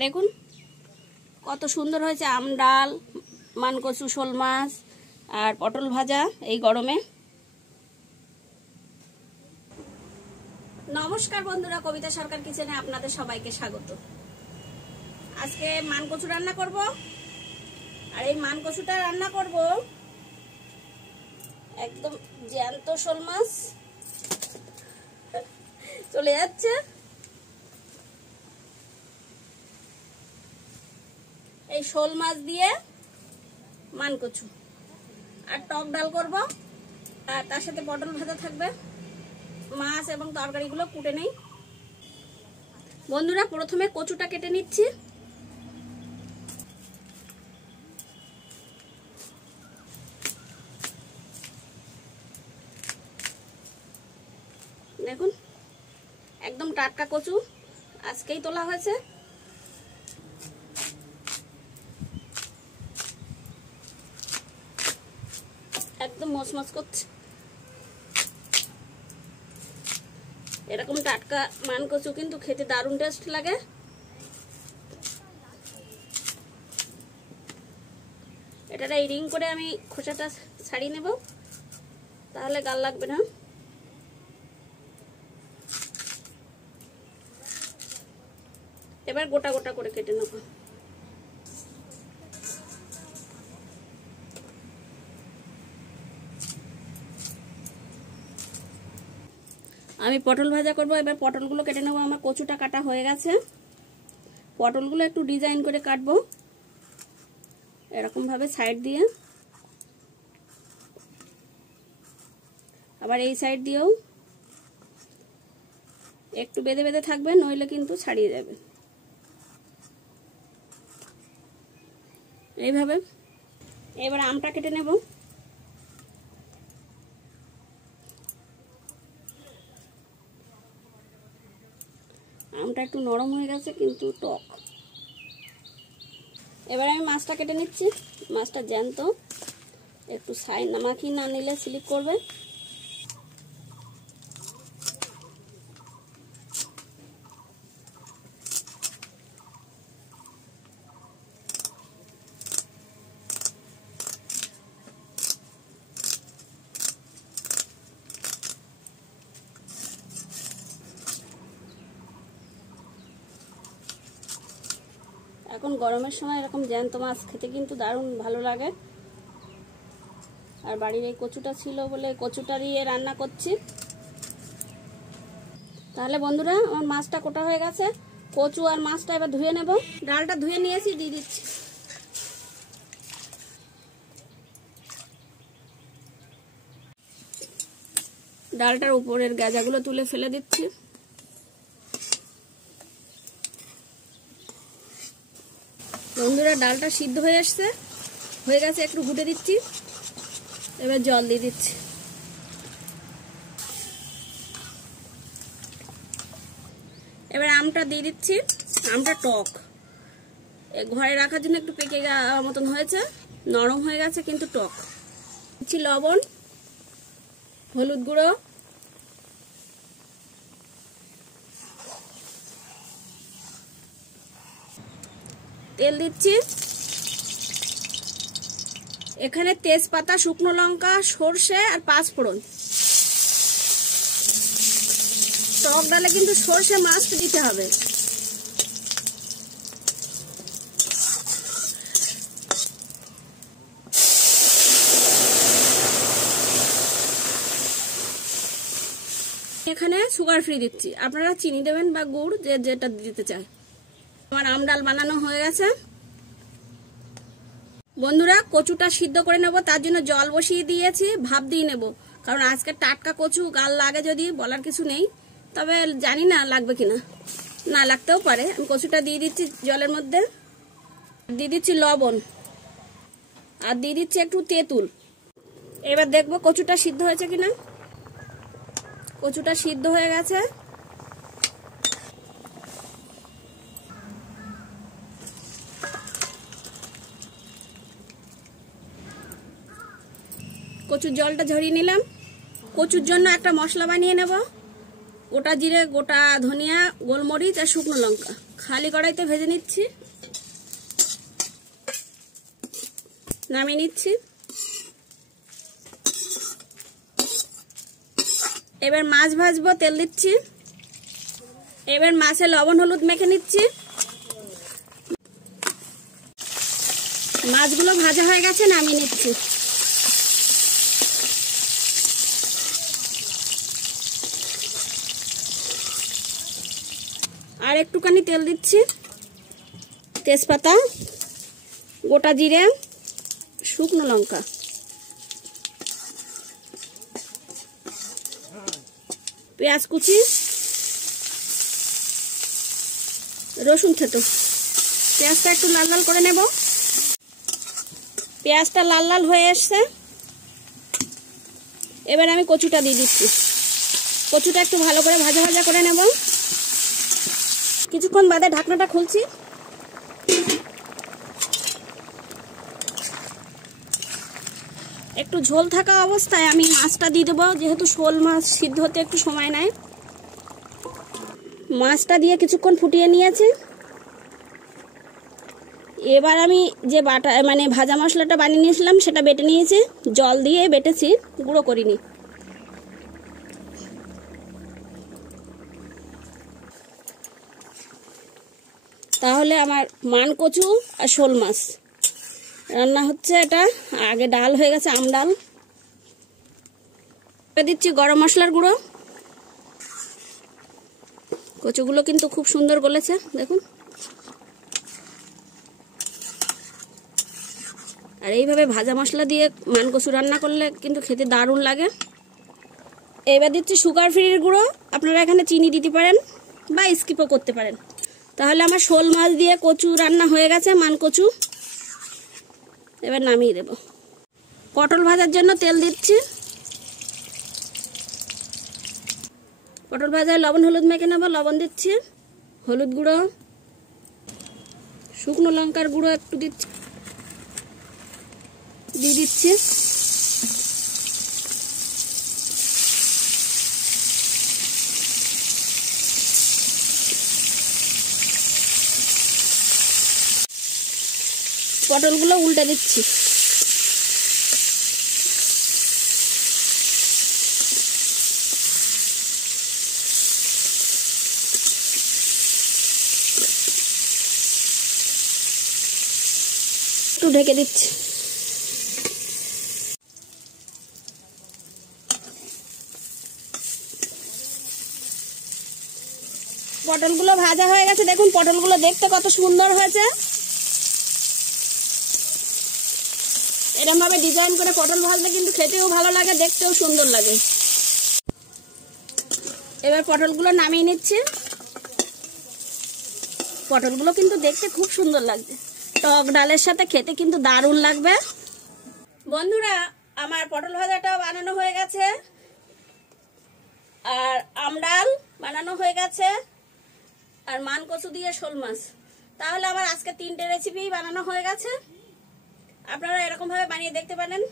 দেখুন কত সুন্দর হয়েছে আম ডাল, মানকচু, শোল মাছ আর পটল ভাজা এই গরমে। নমস্কার বন্ধুরা, কবিতা সরকার কিচেনে আপনাদের সবাইকে স্বাগত। আজকে মানকচু রান্না করব, আর এই মানকচুটা রান্না করব একদম জ্যান্ত শোল মাছ চলে যাচ্ছে। এই শোল মাছ দিয়ে মানকচু আর টক ডাল করব, আর তার সাথে পটল ভাজা থাকবে। মাছ এবং তরকারিগুলো কুটে নেই বন্ধুরা। প্রথমে কচুটা কেটে নিচ্ছি। দেখুন একদম টাটকা কচু, আজকেই তোলা হয়েছে। একদম মচমচ করছে। এরকম টাটকা মানকচু কিন্তু খেতে দারুণ টেস্ট লাগে। এটা এই রিং করে আমি খোসাটা ছাড়িয়ে নেব, তাহলে গাল লাগবে না। এবার গোটা গোটা করে কেটে নেব। আমি পটল ভাজা করব। এবার পটলগুলো কেটে নেব। আমার কচুটা কাটা হয়ে গেছে। পটলগুলো একটু ডিজাইন করে কাটবো, এরকম ভাবে সাইড দিয়ে, আবার এই সাইড দিয়েও একটু বেঁধে বেঁধে থাকবে, নইলে কিন্তু ছাড়িয়ে যাবে। এইভাবে এবার আমটা কেটে নেব। আমটা একটু নরম হয়ে গেছে কিন্তু টক। এবার আমি মাছটা কেটে নিচ্ছি। মাছটা জ্যান্ত, একটু সাইড নামাকি না নিলে স্লিপ করবে। এখন গরমের সময় এরকম জ্যান্ত মাছ খেতে কিন্তু দারুণ ভালো লাগে। আর বাড়ির এই কচুটা ছিল বলে কচুটা দিয়ে রান্না করছি। তাহলে বন্ধুরা আমার মাছটা কোটা হয়ে গেছে। কচু আর মাছটা এবার ধুয়ে নেব। ডালটা ধুয়ে নিয়েছি, দিয়ে দিচ্ছি। ডালটার উপরের গাজাগুলো তুলে ফেলে দিচ্ছি। বন্ধুরা ডালটা সিদ্ধ হয়ে গেছে, একটু ঘুটে দিচ্ছি। এবার জল দিয়ে দিচ্ছি। এবার আমটা দিয়ে দিচ্ছি। আমটা টক, ঘরে রাখার জন্য একটু পেকে মতন হয়েছে, নরম হয়ে গেছে কিন্তু টক। দিচ্ছি লবণ, হলুদ গুঁড়ো, তেল দিচ্ছি। এখানে তেজপাতা, শুকনো লঙ্কা, সর্ষে আর পাঁচফোড়ন। টক ডালে কিন্তু সর্ষে মাস্ট দিতে হবে। এখানে সুগার ফ্রি দিচ্ছি, আপনারা চিনি দেবেন বা গুড়, যে যেটা দিতে চায়। আমার আম ডাল বানানো হয়ে গেছে। বন্ধুরা কচুটা সিদ্ধ করে নেব, তার জন্য জল বসিয়ে দিয়েছি, ভাপ দিয়ে নেব। কারণ আজকে টাটকা কচু, গাল লাগে যদি বলার কিছু নেই, তবে জানি না লাগবে কিনা, না লাগতেও পারে। আমি কচুটা দিয়ে দিচ্ছি জলের মধ্যে, দিয়ে দিচ্ছি লবণ, আর দিয়ে দিচ্ছি একটু তেঁতুল। এবার দেখবো কচুটা সিদ্ধ হয়েছে কিনা। কচুটা সিদ্ধ হয়ে গেছে। কচুর জলটা ঝরিয়ে নিলাম। কচুর জন্য একটা মশলা বানিয়ে নেব। গোটা জিরে, গোটা ধনিয়া, গোলমরিচ আর শুকনো লঙ্কা, খালি কড়াইতে ভেজে নিচ্ছি, নামিয়ে নিচ্ছি। এবার মাছ ভাজবো, তেল দিচ্ছি। এবার মাছে লবণ হলুদ মেখে নিচ্ছি। মাছগুলো ভাজা হয়ে গেছে, নামিয়ে নিচ্ছি। আর একটুখানি তেল দিচ্ছি, তেজপাতা, গোটা জিরে, শুকনো লঙ্কা, পেঁয়াজ কুচি, রসুন থেতো। পেঁয়াজটা একটু লাল লাল করে নেব। পেঁয়াজটা লাল লাল হয়ে এসছে, এবার আমি কচুটা দিয়ে দিচ্ছি। কচুটা একটু ভালো করে ভাজা ভাজা করে নেব। কিছুক্ষণ বাদে ঢাকনাটা খুলছি। একটু ঝোল থাকা অবস্থায় আমি মাছটা দিয়ে দেবো, যেহেতু শোল মাছ সিদ্ধ হতে একটু সময় নেয়। মাছটা দিয়ে কিছুক্ষণ ফুটিয়ে নিয়েছি। এবার আমি যে বাটা মানে ভাজা মশলাটা বানিয়ে নিয়েছিলাম সেটা বেটে নিয়েছি, জল দিয়ে বেটেছি, গুঁড়ো করিনি। তাহলে আমার মান কচু আর শোল মাছ রান্না হচ্ছে। এটা আগে ডাল হয়ে গেছে, আমডাল। দিচ্ছি গরম মশলার গুঁড়ো। কচুগুলো কিন্তু খুব সুন্দর গলেছে, দেখুন। আর এইভাবে ভাজা মশলা দিয়ে মান কচু রান্না করলে কিন্তু খেতে দারুণ লাগে। এবার দিচ্ছি সুগার ফ্রির গুঁড়ো। আপনারা এখানে চিনি দিতে পারেন বা স্কিপও করতে পারেন। তাহলে আমার শোল মাছ দিয়ে কচু রান্না হয়ে গেছে, মান কচু। এবার নামিয়ে দেব। পটল ভাজার জন্য তেল দিচ্ছি। পটল ভাজায় লবণ হলুদ মেখে নেব। লবণ দিচ্ছি, হলুদ গুঁড়ো, শুকনো লঙ্কার গুঁড়ো একটু দিচ্ছি, দিয়ে দিচ্ছি। পটলগুলো উল্টে দিচ্ছি। একটু ঢেকে দিচ্ছি। পটলগুলো ভাজা হয়ে গেছে, দেখুন পটলগুলো দেখতে কত সুন্দর হয়েছে। এরকম ভাবে ডিজাইন করে পটল ভাজলে কিন্তু খেতেও ভালো লাগে, দেখতেও সুন্দর লাগে। এবার পটলগুলো নামিয়ে নিচ্ছি। পটলগুলো কিন্তু দেখতে খুব সুন্দর লাগছে, টক ডালের সাথে খেতে কিন্তু দারুণ লাগবে। বন্ধুরা, আমার পটল ভাজাটা বানানো হয়ে গেছে, আর আমডাল বানানো হয়ে গেছে, আর মান কচু দিয়ে শোল মাছ। তাহলে আমার আজকে 3টে রেসিপি বানানো হয়ে গেছে। আপনারা এরকম ভাবে বানিয়ে দেখতে পারেন।